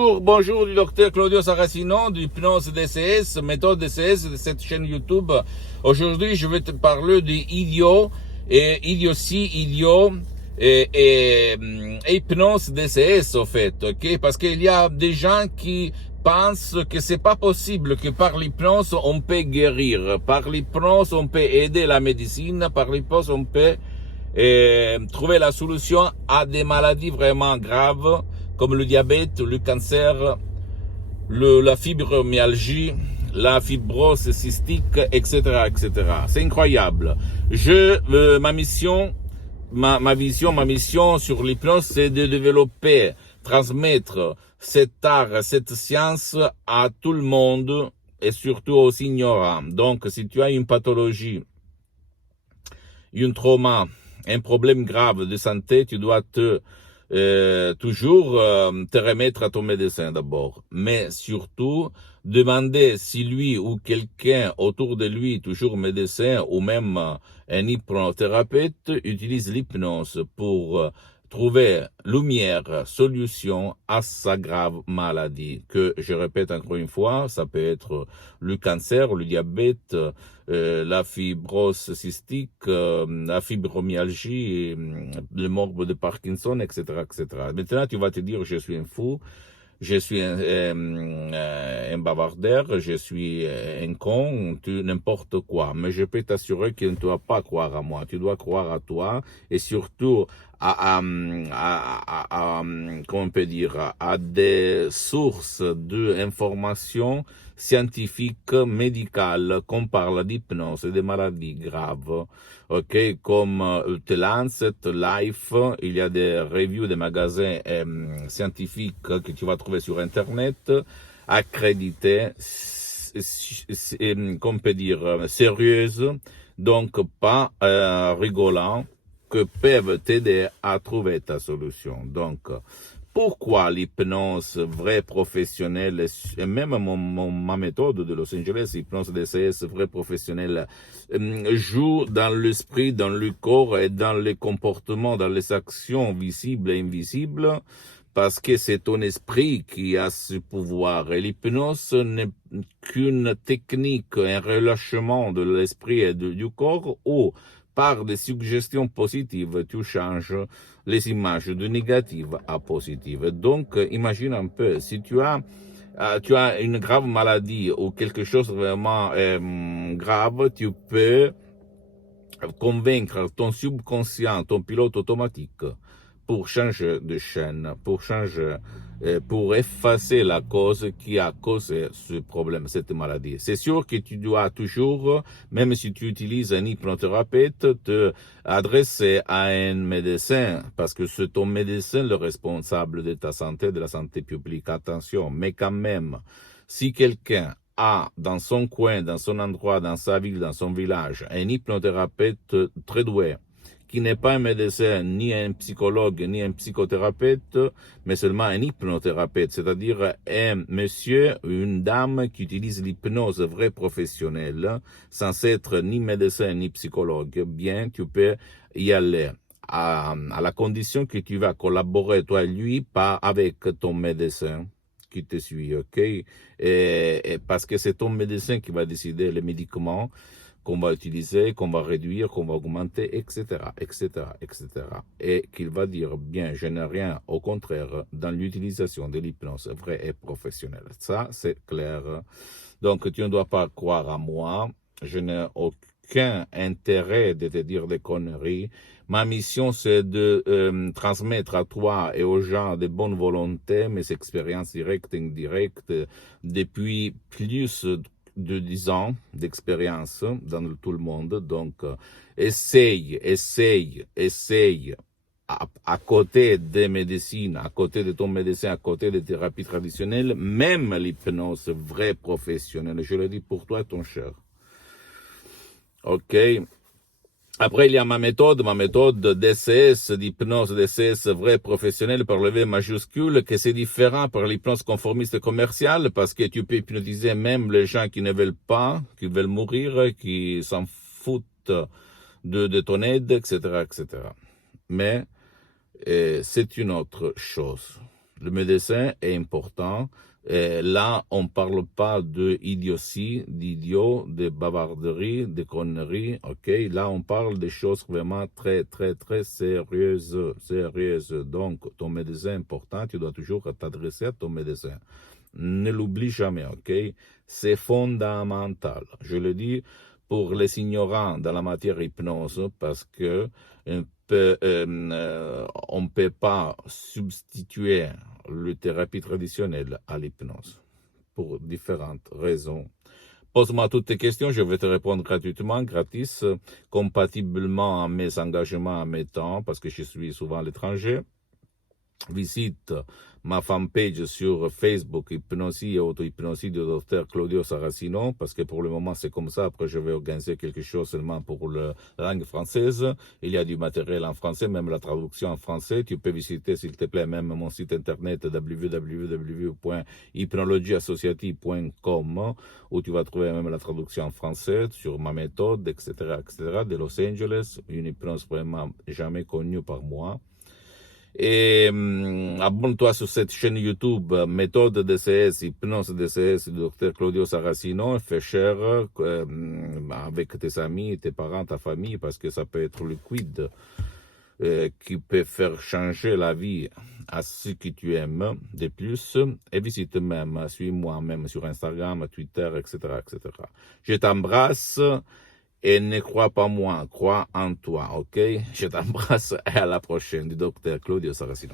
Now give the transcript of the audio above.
Bonjour du docteur Claudio Saracino d'Hypnose DCS, méthode DCS de cette chaîne YouTube. Aujourd'hui, je vais te parler d'idiot et idiotie, idiot et hypnose DCS au fait, ok? Parce qu'il y a des gens qui pensent que c'est pas possible que par l'hypnose on peut guérir, par l'hypnose on peut aider la médecine, par l'hypnose on peut trouver la solution à des maladies vraiment graves comme le diabète, le cancer, la fibromyalgie, la fibrose cystique, etc., etc. C'est incroyable. Ma mission, ma vision, ma mission sur l'hypnose, c'est de développer, transmettre cet art, cette science à tout le monde et surtout aux ignorants. Donc, si tu as une pathologie, un trauma, un problème grave de santé, tu dois toujours te remettre à ton médecin d'abord, mais surtout demander si lui ou quelqu'un autour de lui, toujours médecin ou même un hypnothérapeute, utilise l'hypnose pour trouver lumière, solution à sa grave maladie, que je répète encore une fois, ça peut être le cancer, le diabète, la fibrose cystique, la fibromyalgie, le morbe de Parkinson, etc., etc. Maintenant, tu vas te dire, je suis un fou, je suis un bavardeur, je suis un con, n'importe quoi. Mais je peux t'assurer que tu ne dois pas croire à moi. Tu dois croire à toi et surtout comment on peut dire, à des sources d'informations scientifiques, médicales, qu'on parle d'hypnose et des maladies graves. Ok, comme The Lancet, Life, il y a des reviews des magasins scientifiques que tu vas trouver sur Internet, accrédités, qu'on peut dire, sérieuses, donc pas rigolant, que peuvent t'aider à trouver ta solution. Donc, pourquoi l'hypnose vraie professionnelle, et même ma méthode de Los Angeles, hypnose DCS vraie professionnelle, joue dans l'esprit, dans le corps et dans les comportements, dans les actions visibles et invisibles, parce que c'est ton esprit qui a ce pouvoir. Et l'hypnose n'est qu'une technique, un relâchement de l'esprit et du corps où, par des suggestions positives, tu changes les images de négatives à positives. Donc, imagine un peu, si tu as une grave maladie ou quelque chose de vraiment grave, tu peux convaincre ton subconscient, ton pilote automatique, pour changer de chaîne, pour effacer la cause qui a causé ce problème, cette maladie. C'est sûr que tu dois toujours, même si tu utilises un hypnothérapeute, te adresser à un médecin, parce que c'est ton médecin le responsable de ta santé, de la santé publique. Attention, mais quand même, si quelqu'un a dans son coin, dans son endroit, dans sa ville, dans son village, un hypnothérapeute très doué, qui n'est pas un médecin, ni un psychologue, ni un psychothérapeute, mais seulement un hypnothérapeute, c'est-à-dire un monsieur ou une dame qui utilise l'hypnose vraie professionnelle, sans être ni médecin ni psychologue, bien, tu peux y aller. À la condition que tu vas collaborer, toi et lui, pas avec ton médecin qui te suit, ok? Et parce que c'est ton médecin qui va décider les médicaments qu'on va utiliser, qu'on va réduire, qu'on va augmenter, etc., etc., etc. Et qu'il va dire, bien, je n'ai rien, au contraire, dans l'utilisation de l'hypnose vraie et professionnelle. Ça, c'est clair. Donc, tu ne dois pas croire à moi. Je n'ai aucun intérêt de te dire des conneries. Ma mission, c'est de transmettre à toi et aux gens de bonne volonté mes expériences directes et indirectes depuis plus de 10 ans d'expérience dans tout le monde. Donc, essaye, à côté des médecines, à côté de ton médecin, à côté des thérapies traditionnelles, même l'hypnose vraie professionnelle. Je le dis pour toi, ton cher. Ok. Après, il y a ma méthode DCS, d'hypnose DCS vrai professionnel par le V majuscule, que c'est différent par l'hypnose conformiste commerciale, parce que tu peux hypnotiser même les gens qui ne veulent pas, qui veulent mourir, qui s'en foutent de ton aide, etc., etc. Mais c'est une autre chose. Le médecin est important. Et là, on parle pas de idiotie, d'idiot, de bavarderie, de conneries, ok? Là, on parle des choses vraiment très, très, très sérieuses, sérieuses. Donc, ton médecin est important, tu dois toujours t'adresser à ton médecin. Ne l'oublie jamais, ok? C'est fondamental. Je le dis pour les ignorants dans la matière hypnose parce que on peut pas substituer la thérapie traditionnelle à l'hypnose pour différentes raisons. Pose-moi toutes tes questions, je vais te répondre gratuitement, gratis, compatiblement à mes engagements, à mes temps, parce que je suis souvent à l'étranger. Visite ma fanpage sur Facebook, Hypnosie et Auto-Hypnosie du docteur Claudio Saracino, parce que pour le moment c'est comme ça. Après je vais organiser quelque chose seulement pour la langue française. Il y a du matériel en français, même la traduction en français. Tu peux visiter s'il te plaît même mon site internet www.hypnologieassociative.com où tu vas trouver même la traduction en français sur ma méthode, etc., etc., de Los Angeles, une hypnose vraiment jamais connue par moi. Et abonne-toi sur cette chaîne YouTube, méthode DCS, hypnose DCS du docteur Claudio Saracino. Fais cher avec tes amis, tes parents, ta famille, parce que ça peut être liquide qui peut faire changer la vie à ceux que tu aimes de plus. Et visite même, suis-moi même sur Instagram, Twitter, etc., etc. Je t'embrasse. Et ne crois pas moi, crois en toi, ok? Je t'embrasse et à la prochaine du docteur Claudio Saracino.